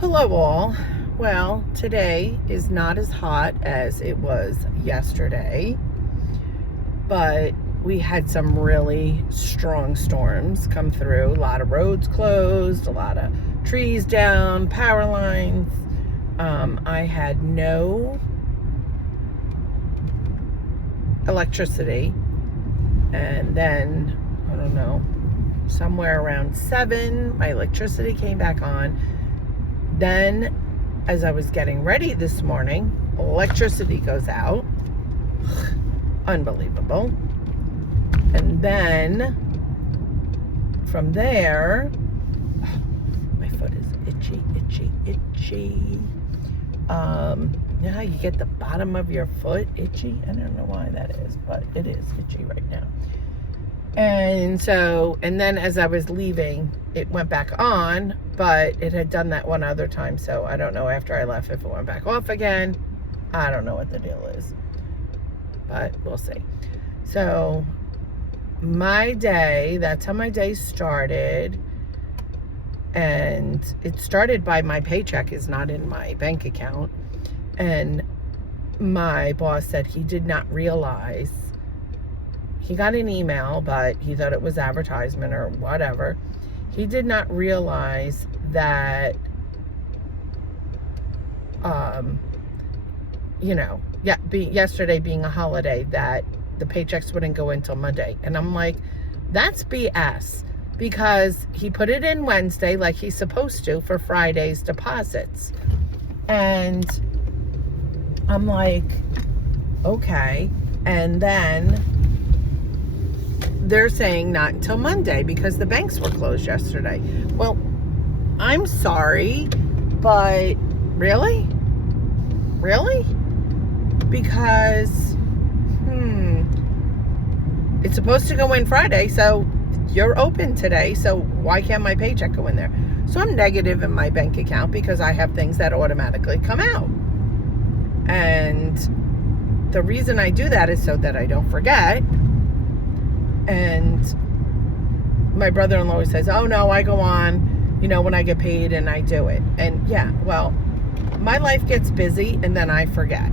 Hello all. Well, today is not as hot as it was yesterday, but we had some really strong storms come through. A lot of roads closed, a lot of trees down, power lines. I had no electricity, and then, I don't know, somewhere around 7, my electricity came back on. Then, as I was getting ready this morning, electricity goes out. Unbelievable. And then, from there, my foot is itchy. You know how you get the bottom of your foot itchy? I don't know why that is, but it is itchy right now. And then as I was leaving, it went back on, but it had done that one other time. So I don't know after I left if it went back off again. I don't know what the deal is, but we'll see. So my day, that's how my day started. And it started by my paycheck is not in my bank account. And my boss said he did not realize. He got an email, but he thought it was advertisement or whatever. He did not realize that, yesterday being a holiday, that the paychecks wouldn't go until Monday. And I'm like, that's BS, because he put it in Wednesday like he's supposed to for Friday's deposits. And I'm like, okay. And then they're saying not until Monday because the banks were closed yesterday. Well, I'm sorry, but really? Because, it's supposed to go in Friday, so you're open today, so why can't my paycheck go in there? So I'm negative in my bank account because I have things that automatically come out. And the reason I do that is so that I don't forget. And my brother-in-law always says, oh no, I go on, when I get paid and I do it. And yeah, well, my life gets busy and then I forget.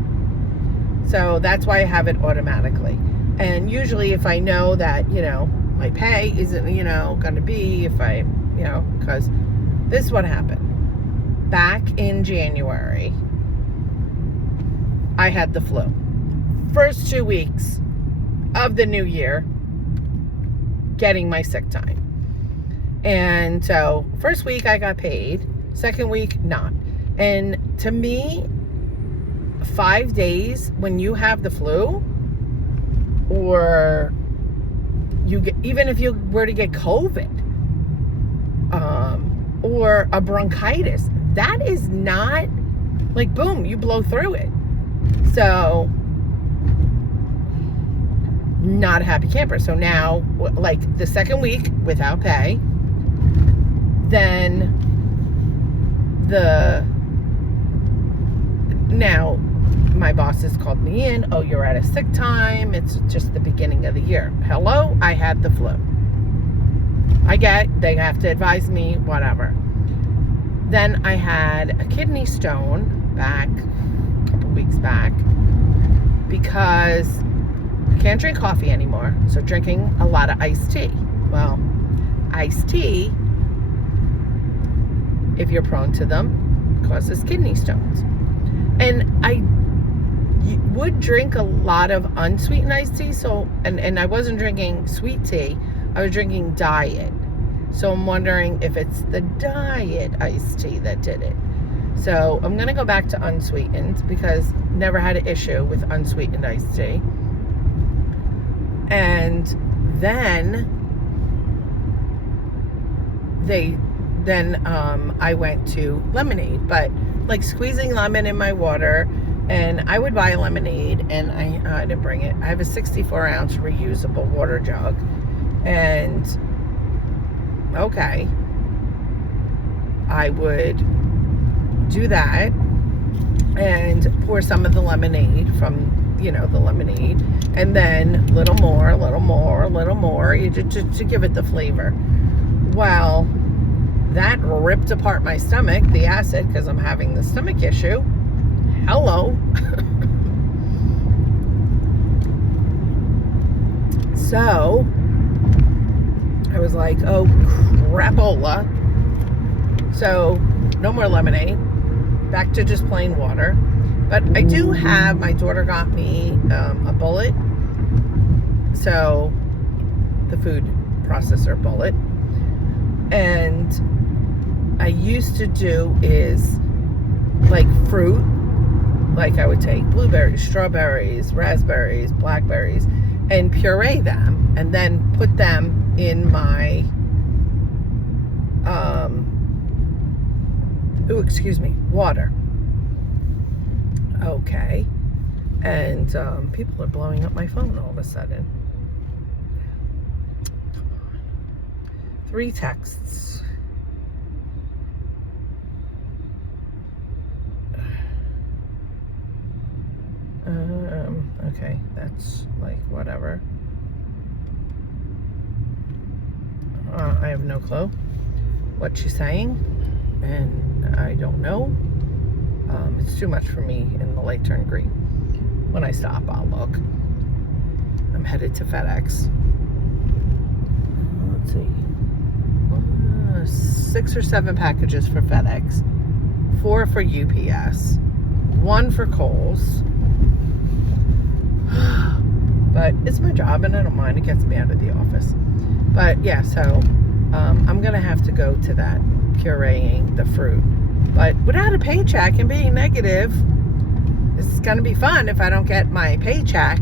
So that's why I have it automatically. And usually if I know that, my pay isn't, going to be, if I, because this is what happened. Back in January, I had the flu. First 2 weeks of the new year, getting my sick time. And so first week I got paid, second week not. And to me, 5 days when you have the flu, or you get, even if you were to get COVID, or a bronchitis, that is not like, boom, you blow through it. So not a happy camper. So now, like the second week without pay, then now my boss has called me in. Oh, you're at a sick time. It's just the beginning of the year. Hello, I had the flu. I get they have to advise me, whatever. Then I had a kidney stone back a couple weeks back because I can't drink coffee anymore, so drinking a lot of iced tea. Well, iced tea, if you're prone to them, causes kidney stones. And I would drink a lot of unsweetened iced tea, and I wasn't drinking sweet tea, I was drinking diet. So I'm wondering if it's the diet iced tea that did it. So I'm going to go back to unsweetened because never had an issue with unsweetened iced tea. And then I went to lemonade, but like squeezing lemon in my water. And I would buy a lemonade, and I didn't bring it. I have a 64-ounce reusable water jug. And okay, I would do that and pour some of the lemonade from, the lemonade, and then a little more, to give it the flavor. Well, that ripped apart my stomach, the acid, because I'm having the stomach issue. Hello. So I was like, oh crapola. So no more lemonade, back to just plain water. But I do have, my daughter got me a bullet, so the food processor bullet. And I used to do is like fruit, like I would take blueberries, strawberries, raspberries, blackberries, and puree them, and then put them in my water. Okay. And people are blowing up my phone all of a sudden. Come on. 3 texts. Okay, that's like whatever. I have no clue what she's saying, and I don't know. It's too much for me, and the light turned green. When I stop, I'll look. I'm headed to FedEx. Let's see. 6 or 7 packages for FedEx, 4 for UPS, 1 for Kohl's. But it's my job, and I don't mind. It gets me out of the office. But yeah, so I'm gonna have to go to that pureeing the fruit. But without a paycheck and being negative, it's gonna be fun if I don't get my paycheck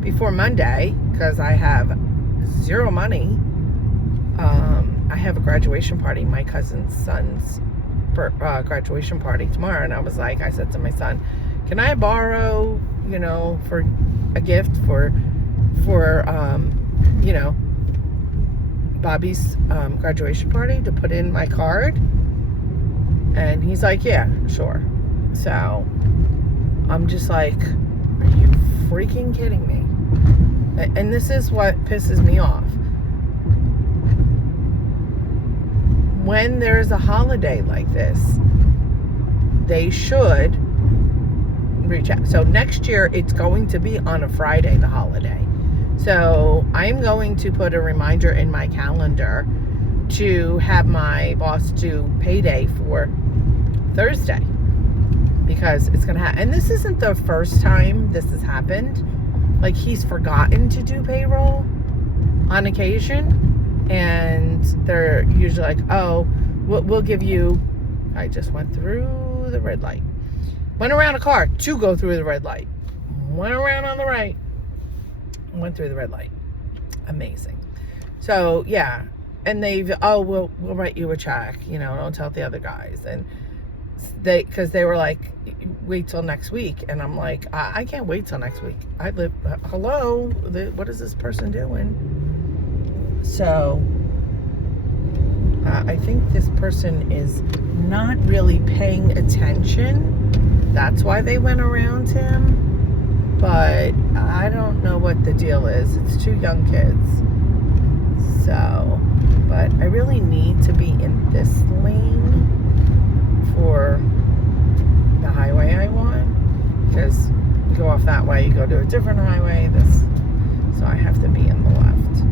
before Monday, because I have 0 money. I have a graduation party, my cousin's son's graduation party tomorrow, and I said to my son, can I borrow, for a gift for Bobby's graduation party to put in my card? And he's like, yeah, sure. So I'm just like, are you freaking kidding me? And this is what pisses me off. When there's a holiday like this, they should reach out. So next year, it's going to be on a Friday, the holiday. So I'm going to put a reminder in my calendar to have my boss do payday for Thursday, because it's going to happen. And this isn't the first time this has happened. Like, he's forgotten to do payroll on occasion, and they're usually like, oh, we'll give you, I just went through the red light. Went around a car to go through the red light. Went around on the right. Went through the red light. Amazing. So, yeah. And we'll write you a check. Don't tell the other guys. And because they were like, wait till next week. And I'm like, I can't wait till next week. Hello? What is this person doing? So, I think this person is not really paying attention. That's why they went around him. But I don't know what the deal is. It's 2 young kids. So, but I really need to be in this lane for the highway I want. Because you go off that way, you go to a different highway. So I have to be in the left.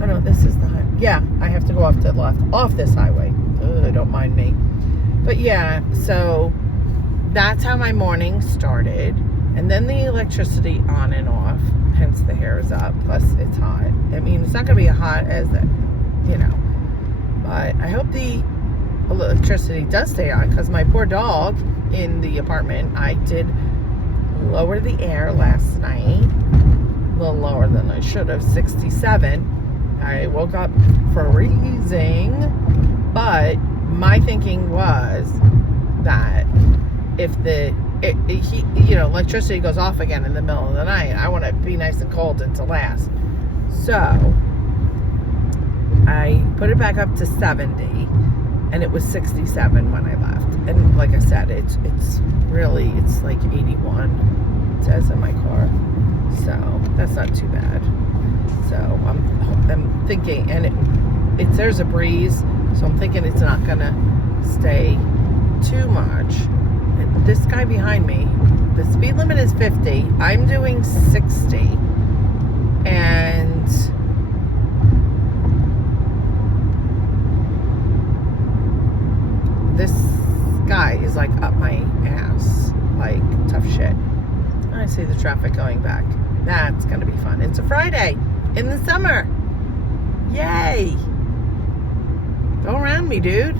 Oh no, this is the highway. Yeah, I have to go off to the left. Off this highway. Don't mind me. But yeah, so that's how my morning started. And then the electricity on and off, hence the hair is up, plus it's hot. I mean, it's not going to be as hot as but I hope the electricity does stay on, because my poor dog in the apartment, I did lower the air last night, a little lower than I should have, 67. I woke up freezing, but my thinking was that if electricity goes off again in the middle of the night, I want to be nice and cold and to last. So I put it back up to 70, and it was 67 when I left. And like I said, it's like 81, it says in my car. So that's not too bad. So I'm thinking, and there's a breeze, So I'm thinking it's not gonna stay too much. And this guy behind me, the speed limit is 50. I'm doing 60. And this guy is like up my ass, like tough shit. I see the traffic going back. That's gonna be fun. It's a Friday in the summer. Yay! Go around me, dude.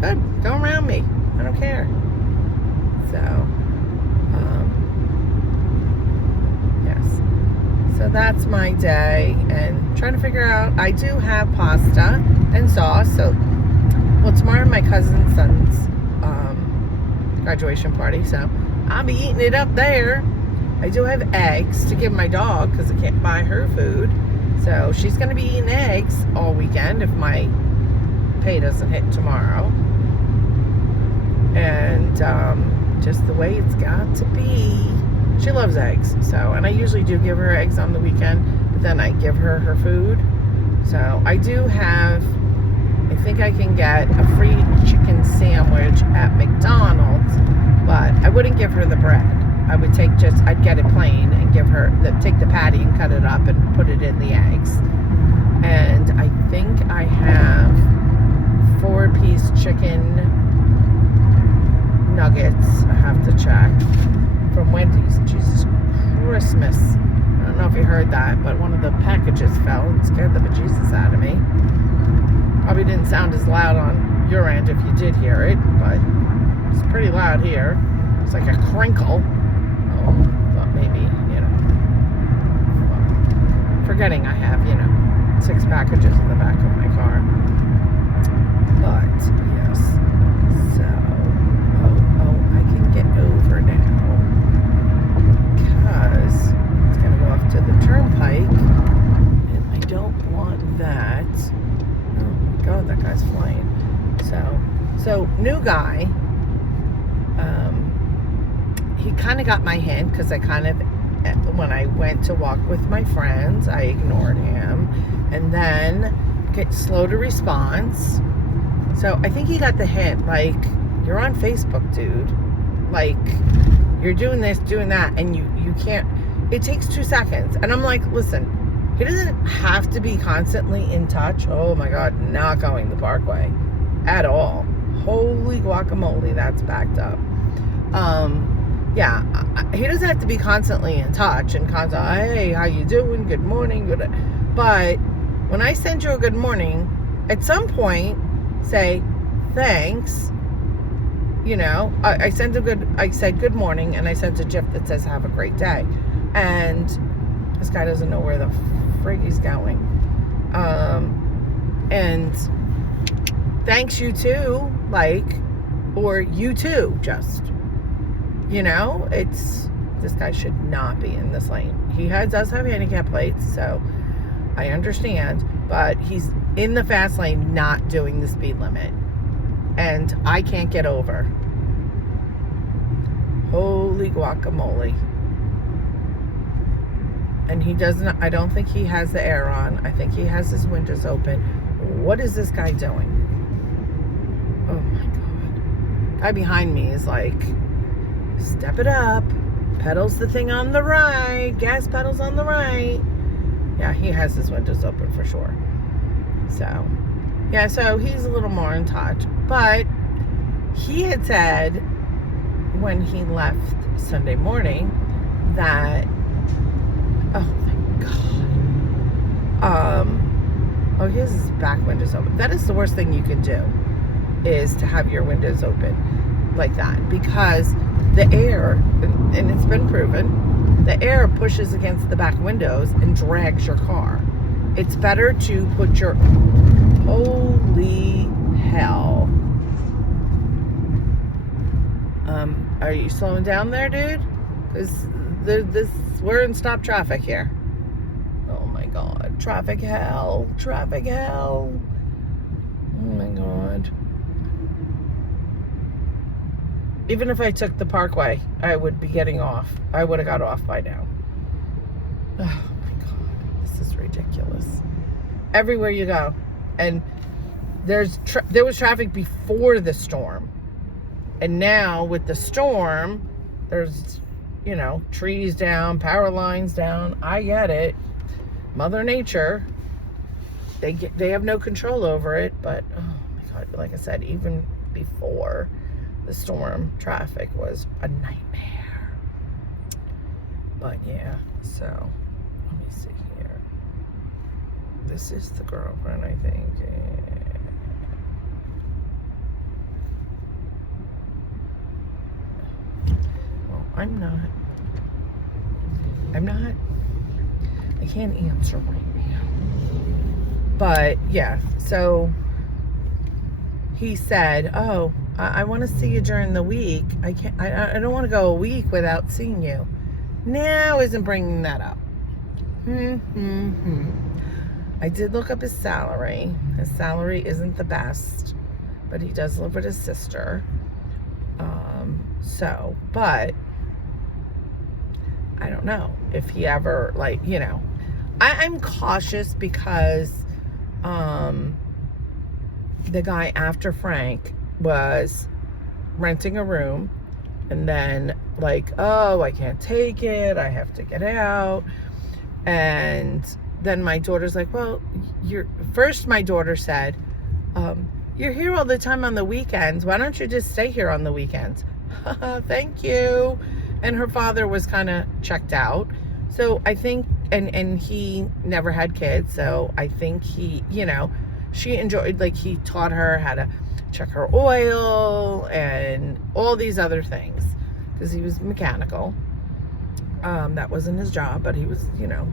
Good. Go around me. I don't care. So, yes. So that's my day, and trying to figure out. I do have pasta and sauce. So, well, tomorrow my cousin's son's graduation party, so I'll be eating it up there. I do have eggs to give my dog because I can't buy her food. So she's going to be eating eggs all weekend if my pay doesn't hit tomorrow. And just the way it's got to be. She loves eggs. So, and I usually do give her eggs on the weekend, but then I give her her food. So I do have, I think I can get a free chicken sandwich at McDonald's, but I wouldn't give her the bread. I would take I'd get it plain and give her, take the patty and cut it up and put it in the eggs. And I think I have 4-piece chicken nuggets. I have to check. From Wendy's. Jesus Christmas. I don't know if you heard that, but one of the packages fell and scared the bejesus out of me. Probably didn't sound as loud on your end if you did hear it, but it's pretty loud here. It's like a crinkle. Oh, but maybe, forgetting I have, 6 packages in the back of my car. But, yes. So, I can get over now. Because it's going to go off to the turnpike. And I don't want that. Oh my God, that guy's flying. So new guy. He kind of got my hint because when I went to walk with my friends, I ignored him, and then get slow to response. So I think he got the hint, like, you're on Facebook, dude. Like, you're doing this, doing that, and you can't, it takes 2 seconds. And I'm like, listen, he doesn't have to be constantly in touch. Oh my God, not going the Parkway at all. Holy guacamole, that's backed up. Yeah, he doesn't have to be constantly in touch and hey, how you doing? Good morning. Good. But when I send you a good morning, at some point, say thanks. I said good morning, and I sent a GIF that says have a great day. And this guy doesn't know where the frig he's going. And thanks, you too, or you too, just. This guy should not be in this lane. He does have handicap plates, so I understand, but he's in the fast lane not doing the speed limit. And I can't get over. Holy guacamole. And he doesn't, I don't think he has the air on. I think he has his windows open. What is this guy doing? Oh my God. Guy behind me is like, step it up. Pedals the thing on the right. Gas pedals on the right. Yeah, he has his windows open for sure. So, yeah, so he's a little more in touch. But he had said when he left Sunday morning that, oh my God. Oh, his back windows open. That is the worst thing you can do, is to have your windows open like that, because the air, and it's been proven, the air pushes against the back windows and drags your car. It's better to put your, holy hell. Are you slowing down there, dude? Because we're in stop traffic here. Oh my God, traffic hell, traffic hell. Oh my God. Even if I took the Parkway, I would be getting off. I would have got off by now. Oh my God, this is ridiculous. Everywhere you go. And there was traffic before the storm. And now with the storm, there's, you know, trees down, power lines down. I get it. Mother Nature, they have no control over it. But, oh my God, like I said, even before the storm, traffic was a nightmare. But yeah, so let me see here. This is the girlfriend, I think. Well, I'm not. I can't answer right now. But yeah, so he said, oh, I want to see you during the week. I don't want to go a week without seeing you. Now isn't bringing that up. I did look up his salary. His salary isn't the best, but he does live with his sister. But I don't know if he ever, like, you know, I'm cautious because the guy after Frank was renting a room, and then like, oh, I can't take it, I have to get out. And then my daughter's like, well, my daughter said, you're here all the time on the weekends, why don't you just stay here on the weekends? Thank you. And her father was kind of checked out. So I think, and he never had kids, so I think he, you know, she enjoyed, like, he taught her how to check her oil and all these other things, because he was mechanical. That wasn't his job, but he was, you know,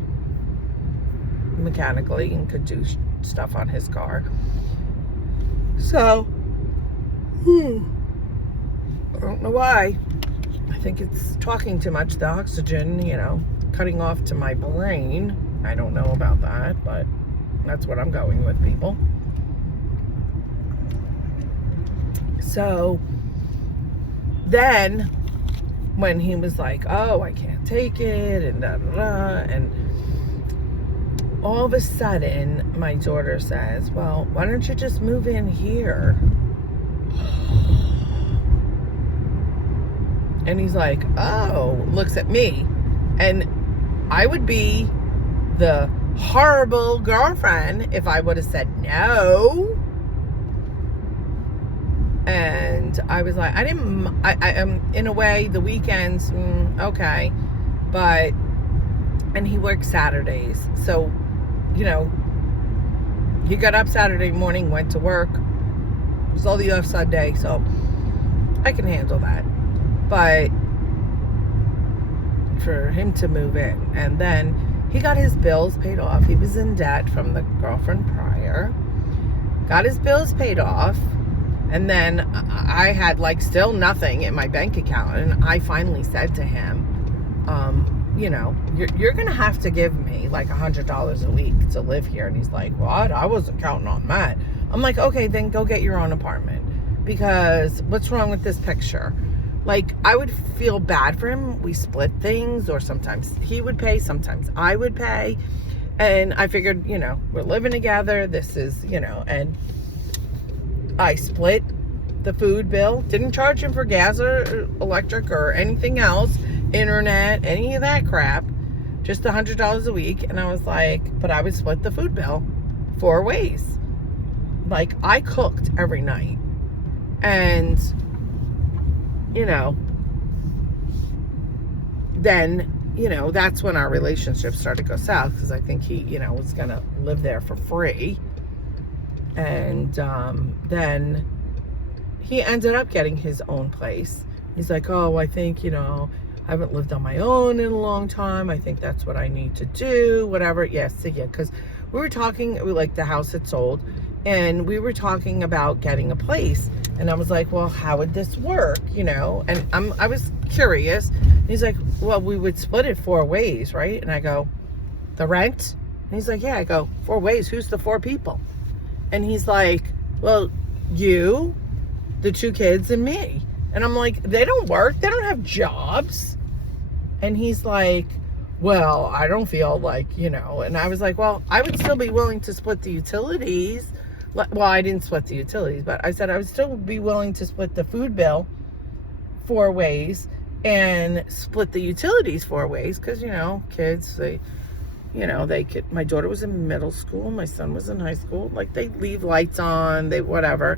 mechanically and could do stuff on his car. So, I don't know why. I think it's talking too much, the oxygen, you know, cutting off to my brain. I don't know about that, but that's what I'm going with, people. So then when he was like, oh, I can't take it, and da da da, and all of a sudden my daughter says, well, why don't you just move in here? And he's like, oh, looks at me. And I would be the horrible girlfriend if I would have said no. And I was like, I am, in a way, the weekends, okay. But, and he works Saturdays. So, you know, he got up Saturday morning, went to work. It was all the off Sunday, so I can handle that. But for him to move in, and then he got his bills paid off. He was in debt from the girlfriend prior. Got his bills paid off, and then I had like still nothing in my bank account, and I finally said to him, you know, you're gonna have to give me like $100 a week to live here. And he's like, what? I wasn't counting on that. I'm like, okay, then go get your own apartment, because what's wrong with this picture? Like, I would feel bad for him. We split things, or sometimes he would pay, sometimes I would pay. And I figured, you know, we're living together. This is, you know, and I split the food bill. Didn't charge him for gas or electric or anything else, internet, any of that crap. Just $100 a week. And I was like, but I would split the food bill 4 ways. Like, I cooked every night. And, you know, then, you know, that's when our relationship started to go south, because I think he, you know, was going to live there for free. And then he ended up getting his own place. He's like, oh, I think, you know, I haven't lived on my own in a long time. I think that's what I need to do, whatever. Yes, yeah, because we were talking, like, the house had sold, and we were talking about getting a place. And I was like, well, how would this work, you know? And I was curious. And he's like, well, we would split it 4 ways, right? And I go, the rent? And he's like, yeah. I go, 4 ways? Who's the 4 people? And he's like, well, you, the 2 kids, and me. And I'm like, they don't work. They don't have jobs. And he's like, well, I don't feel like, you know. And I was like, well, I would still be willing to split the utilities, well, I didn't split the utilities, but I said I would still be willing to split the food bill 4 ways and split the utilities 4 ways, because, kids, they could, my daughter was in middle school, my son was in high school, like, they leave lights on, they whatever,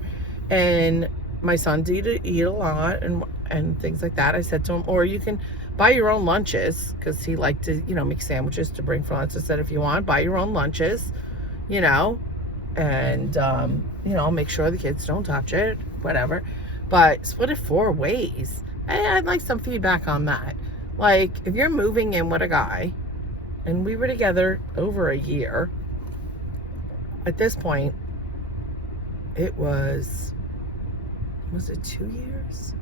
and my son did eat a lot and things like that. I said to him, or you can buy your own lunches, because he liked to, make sandwiches to bring for lunch. I said, if you want, buy your own lunches, and, I'll make sure the kids don't touch it, whatever. But split it 4 ways. I'd like some feedback on that. Like, if you're moving in with a guy, and we were together over a year, at this point, it was it 2 years?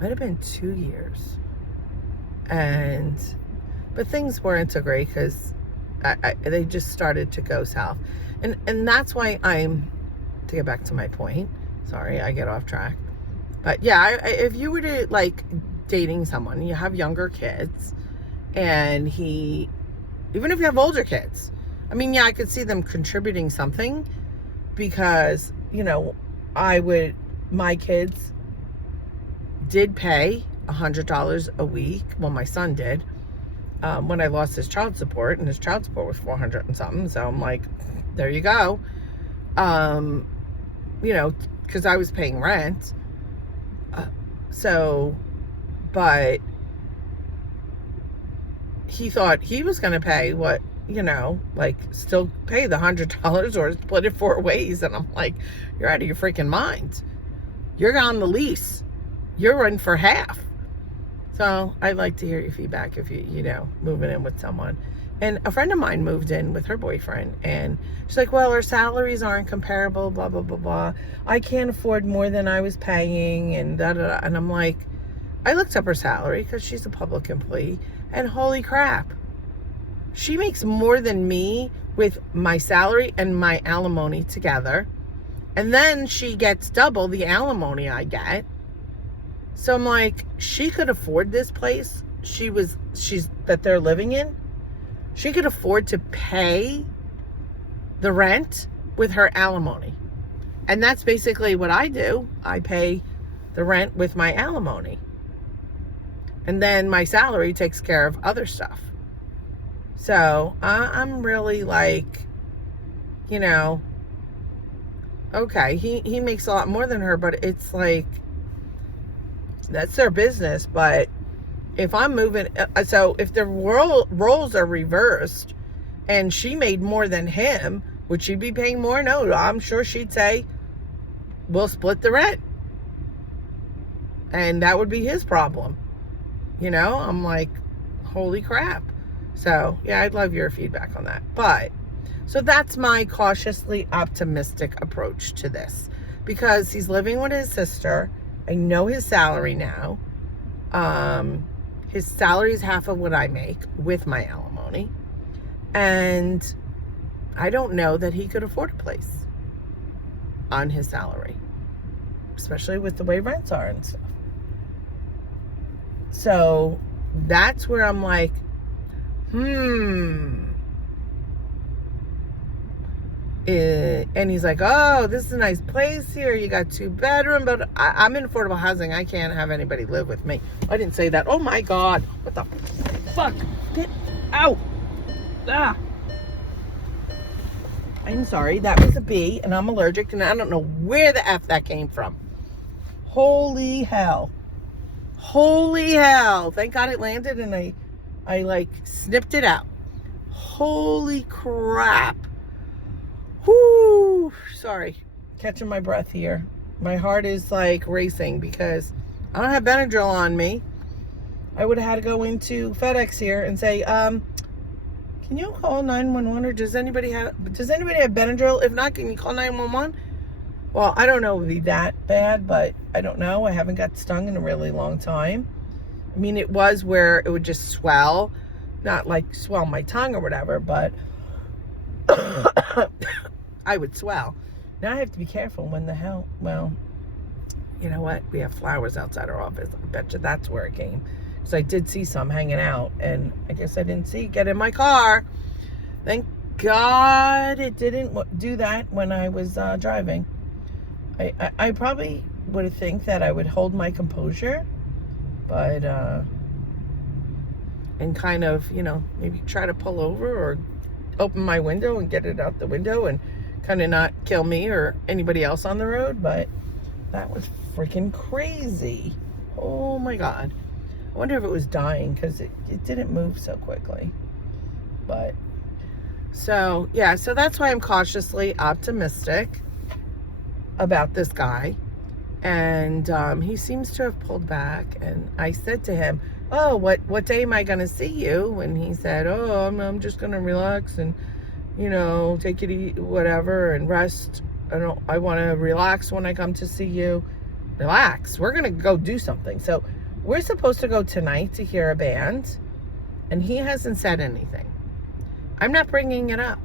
Might have been 2 years. But things weren't so great, because they just started to go south. And that's why to get back to my point, sorry, I get off track. But yeah, if you were to, like, dating someone, you have younger kids, and even if you have older kids, I mean, yeah, I could see them contributing something, because, my kids did pay $100 a week. Well, my son did, when I lost his child support, and his child support was $400 and something. So I'm like, there you go. Because I was paying rent. But he thought he was going to pay what, still pay the $100 or split it 4 ways. And I'm like, you're out of your freaking mind. You're on the lease. You're in for half. So I'd like to hear your feedback if moving in with someone. And a friend of mine moved in with her boyfriend, and she's like, well, our salaries aren't comparable, blah, blah, blah, blah. I can't afford more than I was paying, and da, da, da. And I'm like, I looked up her salary, because she's a public employee, and holy crap, she makes more than me with my salary and my alimony together. And then she gets double the alimony I get. So I'm like, she could afford this place that they're living in. She could afford to pay the rent with her alimony. And that's basically what I do. I pay the rent with my alimony. And then my salary takes care of other stuff. So I'm really like, okay, he makes a lot more than her, but it's like, that's their business. But if I'm moving, so if the roles are reversed and she made more than him, would she be paying more? No, I'm sure she'd say, we'll split the rent. And that would be his problem. I'm like, holy crap. So yeah, I'd love your feedback on that. But so that's my cautiously optimistic approach to this, because he's living with his sister. I know his salary now. His salary is half of what I make with my alimony. And I don't know that he could afford a place on his salary, especially with the way rents are and stuff. So that's where I'm like, and he's like, oh, this is a nice place here. You got 2-bedroom, but I'm in affordable housing. I can't have anybody live with me. I didn't say that. Oh my God. What the fuck? Get out. Ah. I'm sorry. That was a bee, and I'm allergic, and I don't know where the F that came from. Holy hell. Holy hell. Thank God it landed, and I like snipped it out. Holy crap. Whoo, sorry, catching my breath here. My heart is like racing because I don't have Benadryl on me. I would have had to go into FedEx here and say, can you call 911, or does anybody have Benadryl? If not, can you call 911? Well, I don't know if it would be that bad, but I don't know. I haven't got stung in a really long time. I mean, it was where it would just swell, not like swell my tongue or whatever, but I would swell. Now I have to be careful when the hell, well, you know what? We have flowers outside our office. I bet you that's where it came. So I did see some hanging out, and I guess I didn't get in my car. Thank God it didn't do that when I was driving. I probably would think that I would hold my composure, but and kind of, maybe try to pull over or open my window and get it out the window and kind of not kill me or anybody else on the road. But that was freaking crazy. Oh my God. I wonder if it was dying because it didn't move so quickly. But so yeah, so that's why I'm cautiously optimistic about this guy. And he seems to have pulled back. And I said to him, oh, what day am I going to see you? And he said, oh, I'm just going to relax and, take it easy, whatever, and rest. I want to relax when I come to see you. Relax. We're going to go do something. So we're supposed to go tonight to hear a band. And he hasn't said anything. I'm not bringing it up.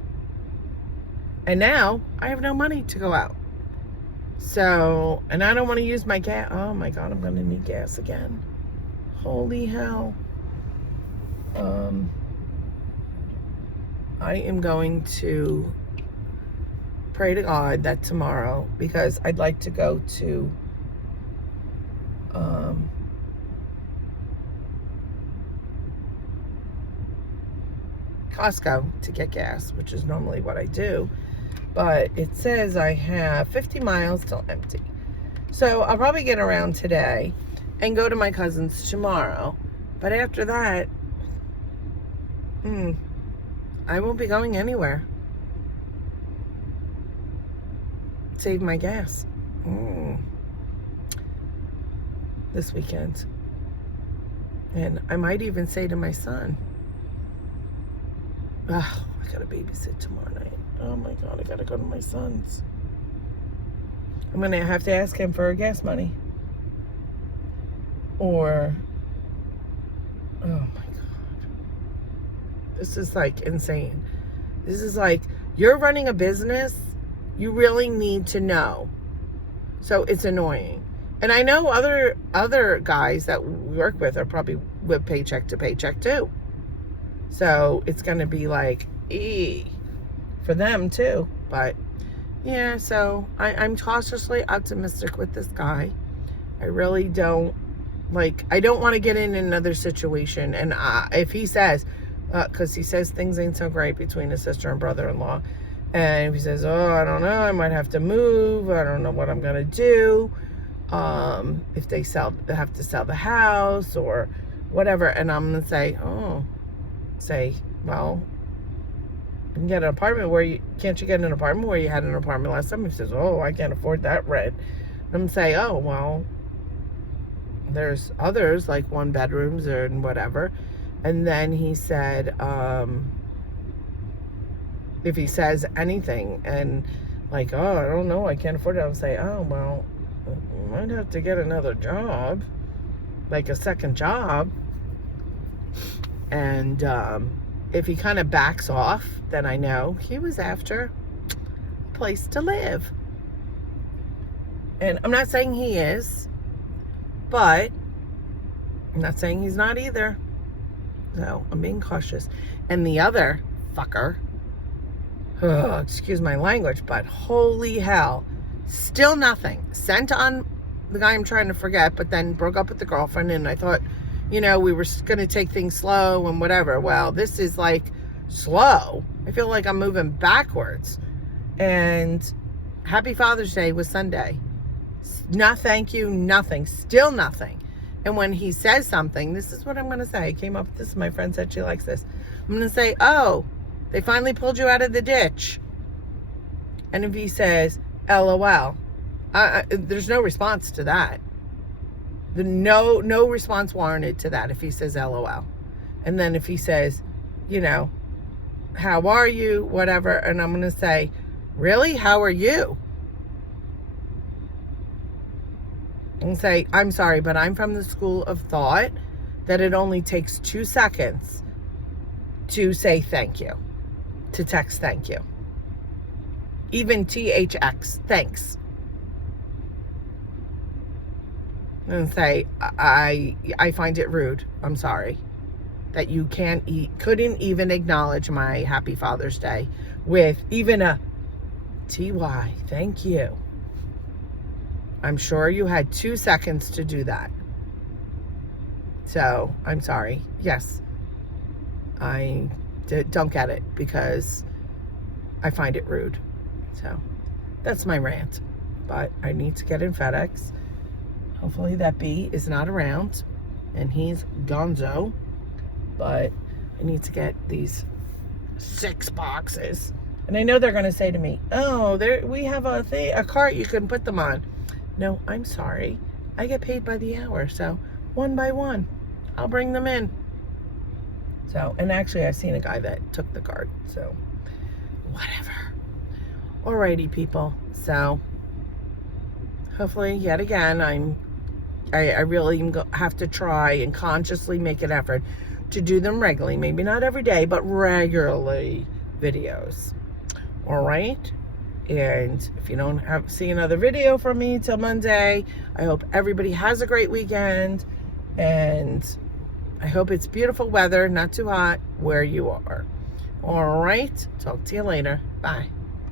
And now I have no money to go out. So, and I don't want to use my gas. Oh my God, I'm going to need gas again. Holy hell. I am going to pray to God that tomorrow, because I'd like to go to Costco to get gas, which is normally what I do. But it says I have 50 miles till empty. So I'll probably get around today and go to my cousin's tomorrow. But after that, I won't be going anywhere. Save my gas. This weekend. And I might even say to my son, oh, I gotta babysit tomorrow night. Oh my God, I gotta go to my son's. I'm gonna have to ask him for gas money. Or, oh my God. This is like insane. This is like, you're running a business, you really need to know. So it's annoying. And I know other guys that we work with are probably with paycheck to paycheck too. So it's gonna be like, for them too. But yeah, so I'm cautiously optimistic with this guy. I really don't I don't want to get in another situation. And if he says, because he says things ain't so great between his sister and brother-in-law, and if he says, oh, I don't know, I might have to move, I don't know what I'm gonna do, if they have to sell the house or whatever, and I'm gonna say, well, you can get an apartment can't you get an apartment where you had an apartment last time? He says, oh, I can't afford that rent. I'm gonna say, oh, well, there's others like 1 bedrooms or whatever. And then he said, if he says anything and like, oh, I don't know, I can't afford it, I'll say, oh, well, you might have to get another job, like a second job. And if he kind of backs off, then I know he was after a place to live. And I'm not saying he is, but I'm not saying he's not either. So I'm being cautious. And the other fucker, excuse my language, but holy hell, still nothing. Sent on the guy I'm trying to forget, but then broke up with the girlfriend, and I thought, we were going to take things slow and whatever. Well, this is like slow. I feel like I'm moving backwards. And Happy Father's Day was Sunday. No, thank you, nothing. Still nothing. And when he says something, this is what I'm going to say. I came up with this. My friend said she likes this. I'm going to say, oh, they finally pulled you out of the ditch. And if he says, LOL, there's no response to that. No response warranted to that if he says LOL. And then if he says, how are you, whatever, and I'm going to say, really, how are you? And say, I'm sorry, but I'm from the school of thought that it only takes 2 seconds to say thank you, to text thank you. Even THX, thanks. And say, I find it rude. I'm sorry. that you couldn't even acknowledge my happy Father's Day with even a TY, thank you. I'm sure you had 2 seconds to do that. So, I'm sorry. Yes, I don't get it because I find it rude. So, that's my rant. But I need to get in FedEx. Hopefully that B is not around and he's gonzo. But I need to get these 6 boxes. And I know they're going to say to me, oh, we have a cart you can put them on. No, I'm sorry. I get paid by the hour. So, one by one, I'll bring them in. So, and actually I've seen a guy that took the cart. So, whatever. Alrighty, people. So, hopefully, yet again, I really have to try and consciously make an effort to do them regularly. Maybe not every day, but regularly videos. Alright? And if you don't see another video from me till Monday, I hope everybody has a great weekend. And I hope it's beautiful weather, not too hot, where you are. Alright? Talk to you later. Bye.